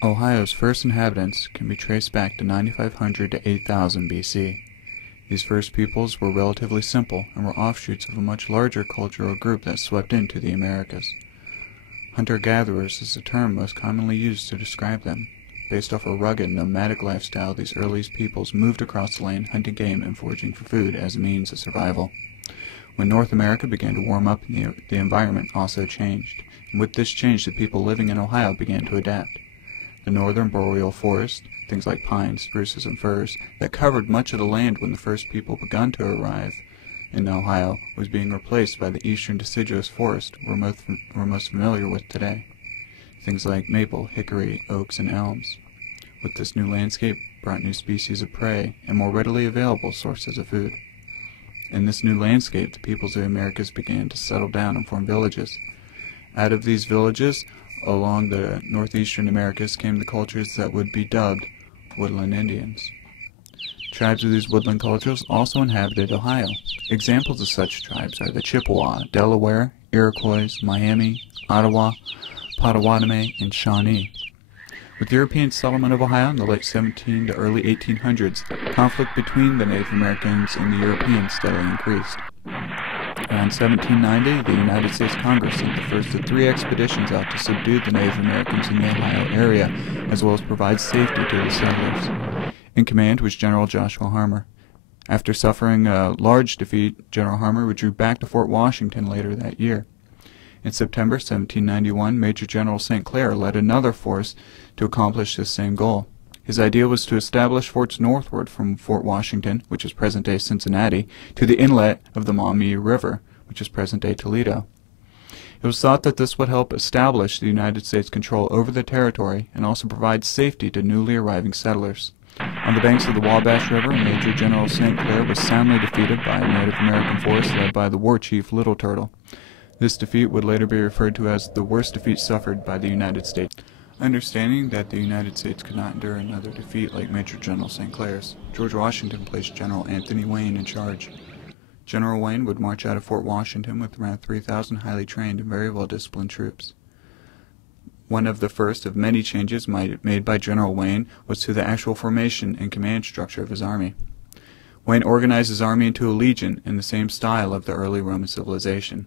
Ohio's first inhabitants can be traced back to 9500 to 8000 BC. These first peoples were relatively simple and were offshoots of a much larger cultural group that swept into the Americas. Hunter-gatherers is the term most commonly used to describe them. Based off a rugged, nomadic lifestyle, these earliest peoples moved across the land hunting game and foraging for food as a means of survival. When North America began to warm up, the environment also changed, and with this change the people living in Ohio began to adapt. The northern boreal forest, things like pines, spruces, and firs, that covered much of the land when the first people begun to arrive in Ohio, was being replaced by the eastern deciduous forest we're most familiar with today. Things like maple, hickory, oaks, and elms. With this new landscape brought new species of prey and more readily available sources of food. In this new landscape, the peoples of the Americas began to settle down and form villages. Out of these villages, along the northeastern Americas, came the cultures that would be dubbed woodland Indians. Tribes of these woodland cultures also inhabited Ohio. Examples of such tribes are the Chippewa, Delaware, Iroquois, Miami, Ottawa, Potawatomi, and Shawnee. With European settlement of Ohio in the late 17 to early 1800s, conflict between the Native Americans and the Europeans steadily increased. Around 1790, the United States Congress sent the first of 3 expeditions out to subdue the Native Americans in the Ohio area, as well as provide safety to the settlers. In command was General Joshua Harmer. After suffering a large defeat, General Harmer withdrew back to Fort Washington later that year. In September 1791, Major General St. Clair led another force to accomplish this same goal. His idea was to establish forts northward from Fort Washington, which is present-day Cincinnati, to the inlet of the Maumee River, which is present-day Toledo. It was thought that this would help establish the United States' control over the territory and also provide safety to newly arriving settlers. On the banks of the Wabash River, Major General St. Clair was soundly defeated by a Native American force led by the war chief Little Turtle. This defeat would later be referred to as the worst defeat suffered by the United States. Understanding that the United States could not endure another defeat like Major General St. Clair's, George Washington placed General Anthony Wayne in charge. General Wayne would march out of Fort Washington with around 3,000 highly trained and very well-disciplined troops. One of the first of many changes made by General Wayne was to the actual formation and command structure of his army. Wayne organized his army into a legion in the same style of the early Roman civilization.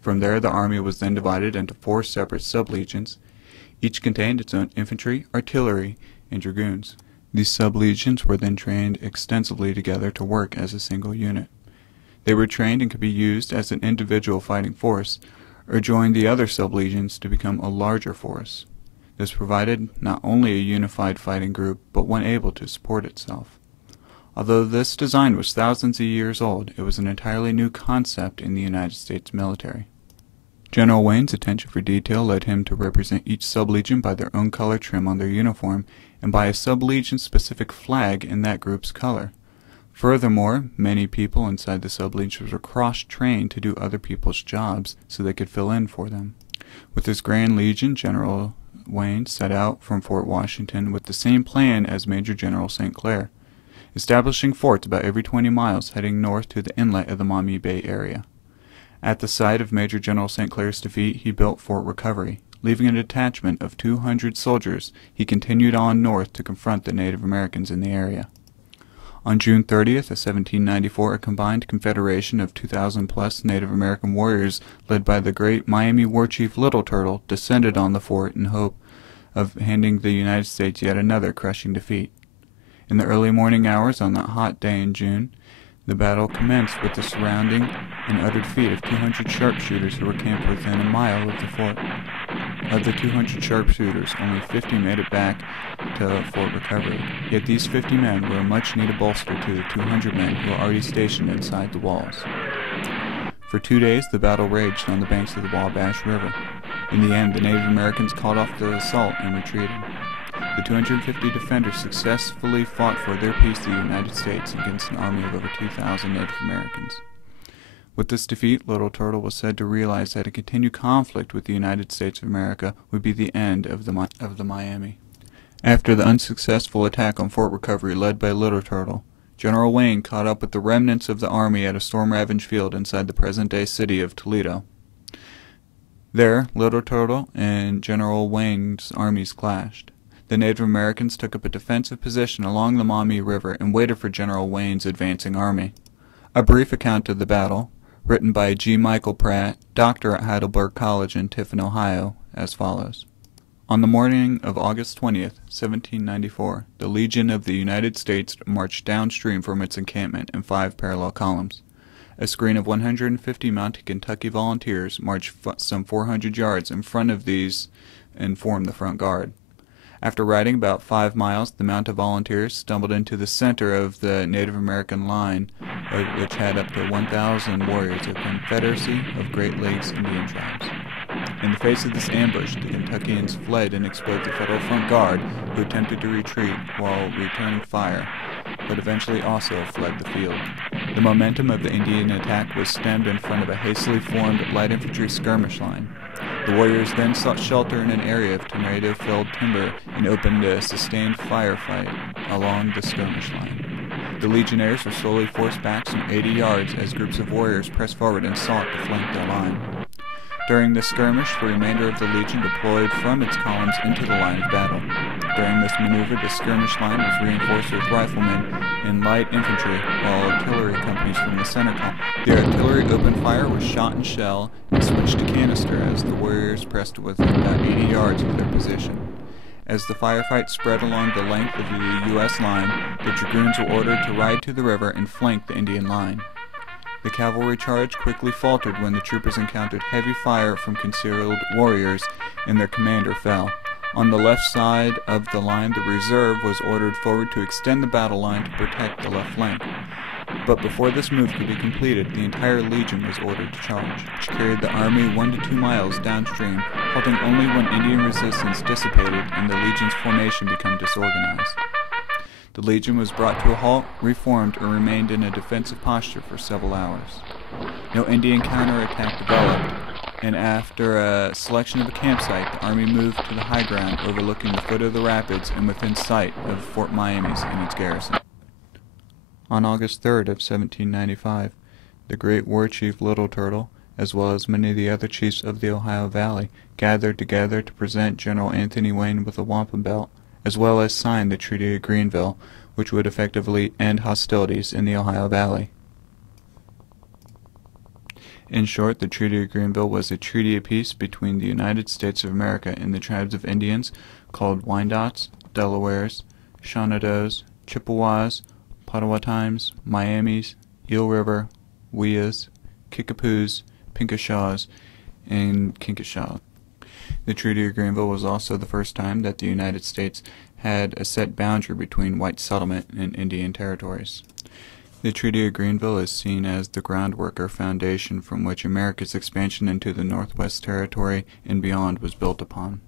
From there, the army was then divided into 4 separate sublegions. Each contained its own infantry, artillery, and dragoons. These sublegions were then trained extensively together to work as a single unit. They were trained and could be used as an individual fighting force, or joined the other sublegions to become a larger force. This provided not only a unified fighting group, but one able to support itself. Although this design was thousands of years old, it was an entirely new concept in the United States military. General Wayne's attention for detail led him to represent each sublegion by their own color trim on their uniform and by a sublegion-specific flag in that group's color. Furthermore, many people inside the sublegions were cross-trained to do other people's jobs so they could fill in for them. With this Grand Legion, General Wayne set out from Fort Washington with the same plan as Major General St. Clair, establishing forts about every 20 miles heading north to the inlet of the Maumee Bay area. At the site of Major General St. Clair's defeat, he built Fort Recovery. Leaving a detachment of 200 soldiers, he continued on north to confront the Native Americans in the area. On June 30th of 1794, a combined confederation of 2,000-plus Native American warriors led by the great Miami war chief Little Turtle descended on the fort in hope of handing the United States yet another crushing defeat. In the early morning hours on that hot day in June, the battle commenced with the surrounding and utter defeat of 200 sharpshooters who were camped within a mile of the fort. Of the 200 sharpshooters, only 50 made it back to Fort Recovery. Yet these 50 men were a much-needed bolster to the 200 men who were already stationed inside the walls. For 2 days, the battle raged on the banks of the Wabash River. In the end, the Native Americans called off the assault and retreated. The 250 defenders successfully fought for their peace to the United States against an army of over 2,000 Native Americans. With this defeat, Little Turtle was said to realize that a continued conflict with the United States of America would be the end of the Miami. After the unsuccessful attack on Fort Recovery led by Little Turtle, General Wayne caught up with the remnants of the army at a storm-ravaged field inside the present-day city of Toledo. There, Little Turtle and General Wayne's armies clashed. The Native Americans took up a defensive position along the Maumee River and waited for General Wayne's advancing army. A brief account of the battle, written by G. Michael Pratt, doctor at Heidelberg College in Tiffin, Ohio, as follows. On the morning of August 20th, 1794, the Legion of the United States marched downstream from its encampment in 5 parallel columns. A screen of 150 mounted Kentucky volunteers marched some 400 yards in front of these and formed the front guard. After riding about 5 miles, the mounted volunteers stumbled into the center of the Native American line, which had up to 1,000 warriors of Confederacy of Great Lakes Indian tribes. In the face of this ambush, the Kentuckians fled and exposed the Federal front guard, who attempted to retreat while returning fire, but eventually also fled the field. The momentum of the Indian attack was stemmed in front of a hastily formed light infantry skirmish line. The warriors then sought shelter in an area of tomato-filled timber and opened a sustained firefight along the skirmish line. The legionnaires were slowly forced back some 80 yards as groups of warriors pressed forward and sought to flank their line. During this skirmish, the remainder of the Legion deployed from its columns into the line of battle. During this maneuver, the skirmish line was reinforced with riflemen and light infantry, while artillery companies from the center column. The artillery opened fire with shot and shell and switched to canister as the warriors pressed within about 80 yards of their position. As the firefight spread along the length of the U.S. line, the dragoons were ordered to ride to the river and flank the Indian line. The cavalry charge quickly faltered when the troopers encountered heavy fire from concealed warriors, and their commander fell. On the left side of the line, the reserve was ordered forward to extend the battle line to protect the left flank. But before this move could be completed, the entire Legion was ordered to charge, which carried the army 1 to 2 miles downstream, halting only when Indian resistance dissipated and the Legion's formation became disorganized. The Legion was brought to a halt, reformed, and remained in a defensive posture for several hours. No Indian counterattack developed, and after a selection of a campsite, the army moved to the high ground overlooking the foot of the rapids and within sight of Fort Miamis and its garrison. On August 3rd of 1795, the great war chief Little Turtle, as well as many of the other chiefs of the Ohio Valley, gathered together to present General Anthony Wayne with a wampum belt, as well as sign the Treaty of Greenville, which would effectively end hostilities in the Ohio Valley. In short, the Treaty of Greenville was a treaty of peace between the United States of America and the tribes of Indians called Wyandots, Delawares, Shawanoes, Chippewas, Potawatomis, Miamis, Eel River, Weas, Kickapoos, Pinkashaws, and Kinkashaw. The Treaty of Greenville was also the first time that the United States had a set boundary between white settlement and Indian territories. The Treaty of Greenville is seen as the groundwork or foundation from which America's expansion into the Northwest Territory and beyond was built upon.